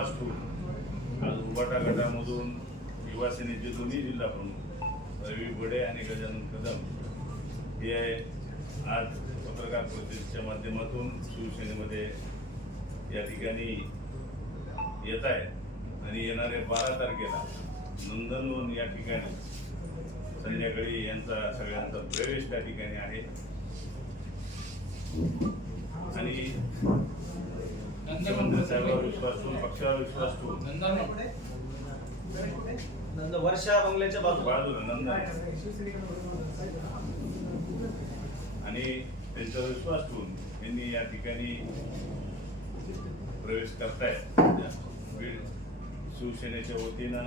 विश्वास आज उबाटा गटामधून युवा सेनेचे दोन्ही जिल्हा प्रमुख रवी बडे आणि गजानन कदम हे आज पत्रकार परिषदेच्या माध्यमातून शिवसेनेमध्ये या ठिकाणी येत आहे आणि येणाऱ्या बारा तारखेला नंदनवन या ठिकाणी संध्याकाळी यांचा सगळ्यांचा प्रवेश त्या ठिकाणी आहे आणि मुख्यमंत्री साहेबांवर विश्वास ठेवून पक्षावर विश्वास ठेवून. नंद वर्षा बंगल्याच्या बाजूला. बाजूला नंदन आणि त्यांच्यावर विश्वास ठेवून यांनी या ठिकाणी प्रवेश करतायत बीड शिवसेनेच्या वतीनं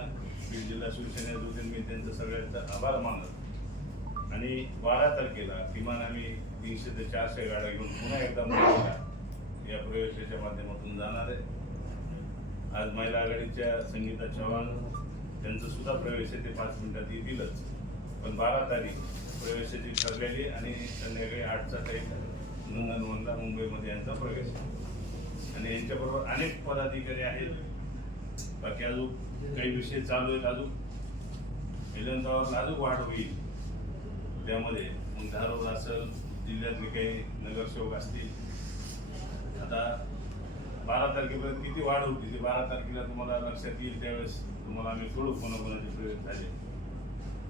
बीड जिल्हा शिवसेनेच्या वतीनं मी त्यांचं सगळ्यांचा आभार मानत. आणि बारा तारखेला किमान आम्ही तीनशे ते चारशे गाड्या घेऊन पुन्हा एकदा मुंबईला या प्रवेशाच्या माध्यमातून जाणार आहे. आज महिला आघाडीच्या संगीता चव्हाण त्यांचं सुद्धा प्रवेश आहे ते पाच मिनिटात येतीलच. पण बारा तारीख प्रवेशाची ठरलेली आणि संध्याकाळी आठचा टाईम नंदनवनला मुंबईमध्ये यांचा प्रवेश आहे. आणि यांच्याबरोबर अनेक पदाधिकारी आहेत. बाकी अजून काही विषय चालू आहेत अजून. वेलंदावर अजून वाढ होईल. त्यामध्ये मग धारोर असेल जिल्ह्यातले काही नगरसेवक असतील आता बारा तारखेपर्यंत किती वाढ होती? ते बारा तारखेला तुम्हाला लक्षात येईल त्यावेळेस तुम्हाला आम्ही कळू कोणाकोणाचे प्रयोग झाले.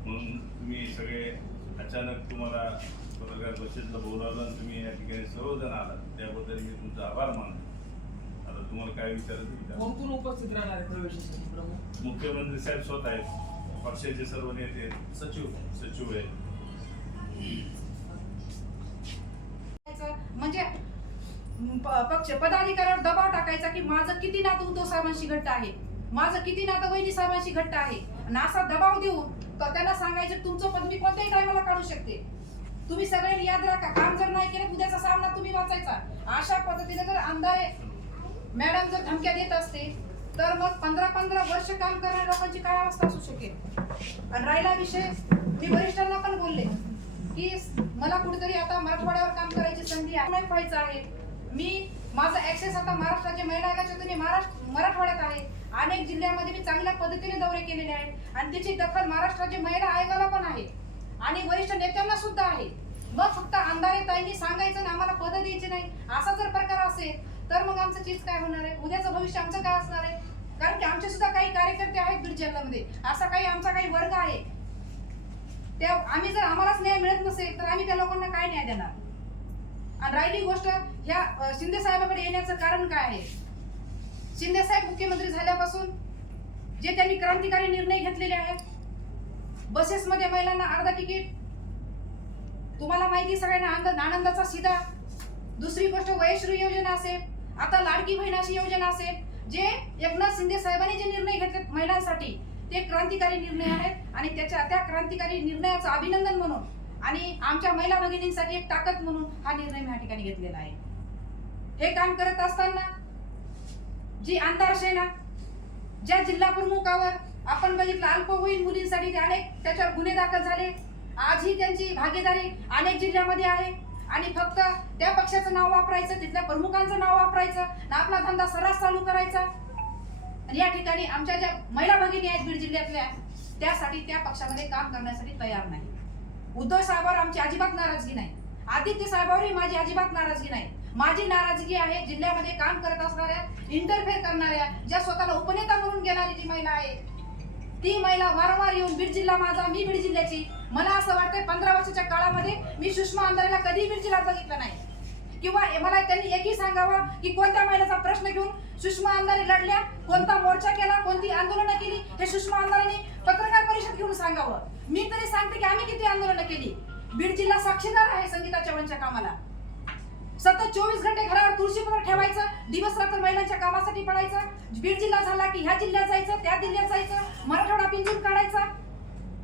म्हणून तुम्ही सगळे अचानक तुम्हाला पत्रकार परिषदेला बोलावलं आणि तुम्ही या ठिकाणी सर्वजण आलात. त्याबद्दल मी तुमचा आभार मानतो. आता तुम्हाला काय विचारायचं उपस्थित राहणार आहे मुख्यमंत्री साहेब स्वतः आहेत. पक्षाचे सर्व नेते सचिव सचिव आहेत म्हणजे प- पक्ष पदाधिकाऱ्यावर दबाव टाकायचा की माझं किती नातं उद्धव साहेबांशी घट्ट आहे? माझं किती नातं वहिनी साहेबांशी घट्ट आहे? आणि असा दबाव देऊन तर त्यांना सांगायचं तुमचं पद मी कोणत्याही टायमाला काढू शकते. तुम्ही सगळ्यांनी याद राखा काम जर नाही केलं उद्याचा सामना तुम्ही वाचायचा. अशा पद्धतीने जर आमदार मॅडम जर धमक्या देत असते तर मग पंधरा पंधरा वर्ष काम करणाऱ्या लोकांची काय अवस्था असू शकेल? आणि राहिला विषय मी वरिष्ठांना पण बोलले की मला कुठेतरी आता मराठवाड्यावर काम करायची संधी आहे नाही व्हायचं आहे. मी माझा ऍक्सेस आता महाराष्ट्राच्या महिला आयोगाच्या तुम्ही महाराष्ट्र मराठवाड्यात आहे. अनेक जिल्ह्यामध्ये मी चांगल्या पद्धतीने दौरे केलेले आहेत. आणि त्याची दखल महाराष्ट्राच्या महिला आयोगाला पण आहे. आणि वरिष्ठ नेत्यांना सुद्धा आहे. मग फक्त आमदार ताईंनी सांगायचं आणि आम्हाला पद द्यायची नाही असा जर प्रकार असेल तर मग आमचं चीज काय होणार आहे? उद्याचं भविष्य आमचं काय असणार आहे? कारण की आमचे सुद्धा काही कार्यकर्ते आहेत बीड जिल्ह्यामध्ये. असा काही आमचा काही वर्ग आहे. त्या आम्ही जर आम्हालाच न्याय मिळत नसेल तर आम्ही त्या लोकांना काय न्याय देणार? आणि राहिली गोष्ट ह्या शिंदे साहेबाकडे येण्याचं कारण काय आहे? शिंदे साहेब मुख्यमंत्री झाल्यापासून जे त्यांनी क्रांतिकारी निर्णय घेतलेले आहेत बसेसमध्ये महिलांना अर्धा तिकीट तुम्हाला माहिती सगळ्यांना आनंद आनंदाचा सीधा दुसरी गोष्ट वयश्री योजना असेल आता लाडकी बहीण अशी योजना असेल जे एकनाथ शिंदे साहेबांनी जे निर्णय घेतले महिलांसाठी ते क्रांतिकारी निर्णय आहेत आणि त्याच्या त्या क्रांतिकारी निर्णयाचं अभिनंदन म्हणून आणि आमच्या महिला भगिनींसाठी एक ताकद म्हणून हा निर्णय मी या ठिकाणी घेतलेला आहे. हे काम करत असताना जी आमदार सेना ज्या जिल्हा प्रमुखावर आपण बघितलं अल्पवयीन मुलींसाठी ते अनेक त्याच्यावर गुन्हे दाखल झाले. आजही त्यांची भागीदारी अनेक जिल्ह्यामध्ये आहे. आणि फक्त त्या पक्षाचं नाव वापरायचं तिथल्या प्रमुखांचं नाव वापरायचं आपला धंदा सर्रास चालू करायचा. आणि या ठिकाणी आमच्या ज्या महिला भगिनी आहेत बीड जिल्ह्यातल्या त्यासाठी त्या पक्षामध्ये काम करण्यासाठी तयार नाही. उद्धव साहेबावर आमची अजिबात नाराजगी नाही. आदित्य साहेबावरही माझी अजिबात नाराजगी नाही. माझी नाराजगी आहे जिल्ह्यामध्ये काम करत असणाऱ्या इंटरफेअर करणाऱ्या ज्या स्वतःला उपनेता म्हणून घेणारी जी महिला आहे ती महिला वारंवार येऊन बीड जिल्हा माझा मी बीड जिल्ह्याची. मला असं वाटतंय पंधरा वर्षाच्या काळामध्ये मी सुषमा आंधारेला कधी बीड जिल्ह्यात बघितलं नाही. किंवा मला त्यांनी एकही सांगावं की कोणत्या महिलेचा प्रश्न घेऊन सुषमा आमदारी लढल्या कोणता मोर्चा केला कोणती आंदोलनं केली हे सुषमा आमदारांनी सांगावं. मी तरी सांगते की आम्ही किती आंदोलन केली. बीड जिल्हा साक्षीदार आहे संगीता चव्हाणच्या कामाला. सतत चोवीस घंटे घरावर तुळशीपत्र ठेवायचं दिवस रात्र महिलांच्या कामासाठी पडायचं. बीड जिल्हा झाला की ह्या जिल्ह्यात जायचं त्या जिल्ह्यात जायचं मराठवाडा पिंजून काढायचा.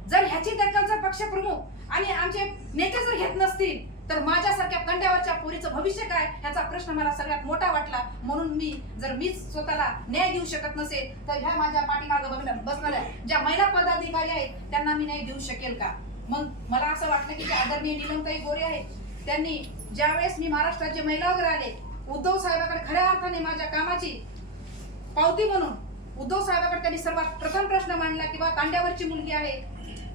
जर ह्याची दखल जर पक्षप्रमुख आणि आमचे नेते जर घेत नसतील तर माझ्यासारख्या कंड्यावरच्या पोरीचं भविष्य काय? ह्याचा प्रश्न मला सगळ्यात मोठा वाटला. म्हणून मी जर मीच स्वतःला न्याय देऊ शकत नसेल तर ह्या माझ्या पाठीमागं बसणाऱ्या ज्या महिला पदाधिकारी आहेत त्यांना मी न्याय देऊ शकेल का? मग मला असं वाटलं की जे आदरणीय नीलमताई गोरे आहेत. त्यांनी ज्यावेळेस मी महाराष्ट्राचे महिलावर आले उद्धव साहेबाकडे खऱ्या अर्थाने माझ्या कामाची पावती म्हणून उद्धव साहेबाकडे त्यांनी सर्वात प्रथम प्रश्न मांडला की बा तांड्यावरची मुलगी आहे.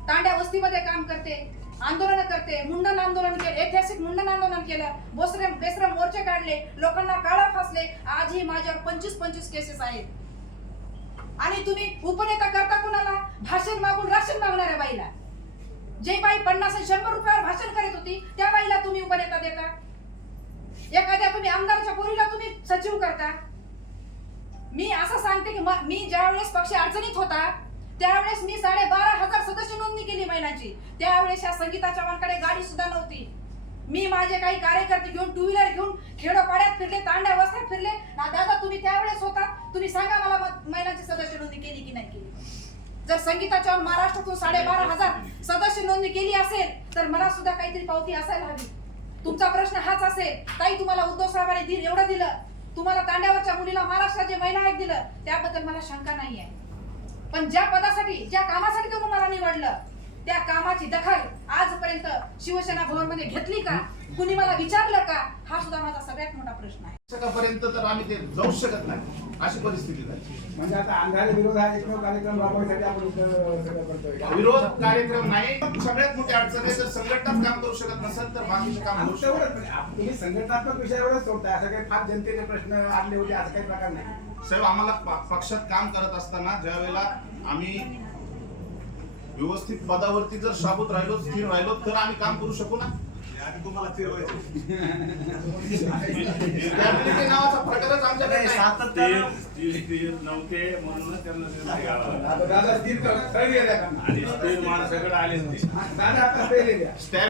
तांड्या वस्तीमध्ये काम करते. आंदोलन करते मुंडन आंदोलन केलं ऐतिहासिक मुंडन आंदोलन केलं. बोसरे बेसरे मोर्चे काढले लोकांना काळा फासले. आजही माझ्यावर पंचवीस पंचवीस केसेस आहेत. आणि तुम्ही उपनेता करता कुणाला? भाषण मागून राशन मागणाऱ्या बाईला. जे बाई पन्नास शंभर रुपयावर भाषण करत होती त्या बाईला तुम्ही उपनेता देता. एखाद्या तुम्ही आमदारच्या पोरीला तुम्ही सचिव करता. मी असं सांगते की मी ज्यावेळेस पक्ष अडचणीत होता त्यावेळेस मी साडेबारा हजार सदस्य नोंदणी केली महिलांची. त्यावेळेस या संगीता चव्हाणकडे गाडी सुद्धा नव्हती. मी माझे काही कार्यकर्ते घेऊन टू व्हीलर घेऊन खेडोपाड्यात फिरले तांड्या वस्त्यात फिरले. ना दादा तुम्ही त्यावेळेस होता. तुम्ही सांगा मला मग महिलांची सदस्य नोंदणी केली की नाही केली. जर संगीता चव्हाण महाराष्ट्रातून साडेबारा हजार सदस्य नोंदणी केली असेल तर मला सुद्धा काहीतरी पावती असायला हवी. तुमचा प्रश्न हाच असेल ताई तुम्हाला उद्धव साहेबांनी दिल एवढं दिलं. तुम्हाला तांड्यावरच्या मुलीला महाराष्ट्रात जे महिला आयोग दिलं त्याबद्दल मला शंका नाही आहे पण ज्या पदासाठी ज्या कामासाठी तुम्ही मला निवडलं त्या कामाची दखल आजपर्यंत शिवसेना भवनमध्ये घेतली का? कुणी मला विचारलं का? हा सुद्धा माझा सगळ्यात मोठा प्रश्न आहे. शिक्षकापर्यंत तर आम्ही ते जाऊ शकत नाही. अशी परिस्थिती झाली. म्हणजे आता अंधारे विरोध हा एकमेव कार्यक्रम राबवण्यासाठी आपण इथं सगळं करतोय. विरोध कार्यक्रम नाही. सगळ्यात मोठी अडचण आहे जर संघटनाच काम करू शकत नसेल तर बाकीचे काम होऊ आमचं शकत. आप- तुम्ही संघटनात्मक विषयावरच सोडताय. असं काही फार जनतेचे प्रश्न आणले होते असं काही प्रकार नाही. नाही. साहेब आम्हाला प- पक्षात काम करत असताना ज्या वेळेला आम्ही व्यवस्थित पदावरती जर शाबूत राहिलो स्थिर राहिलो तर आम्ही काम करू शकू ना? Stability नावाचा प्रकारच आमच्याकडे स्थिर नव्हते म्हणूनच त्यांना. आलं. आणि स्थिर माणसाकडे नाही.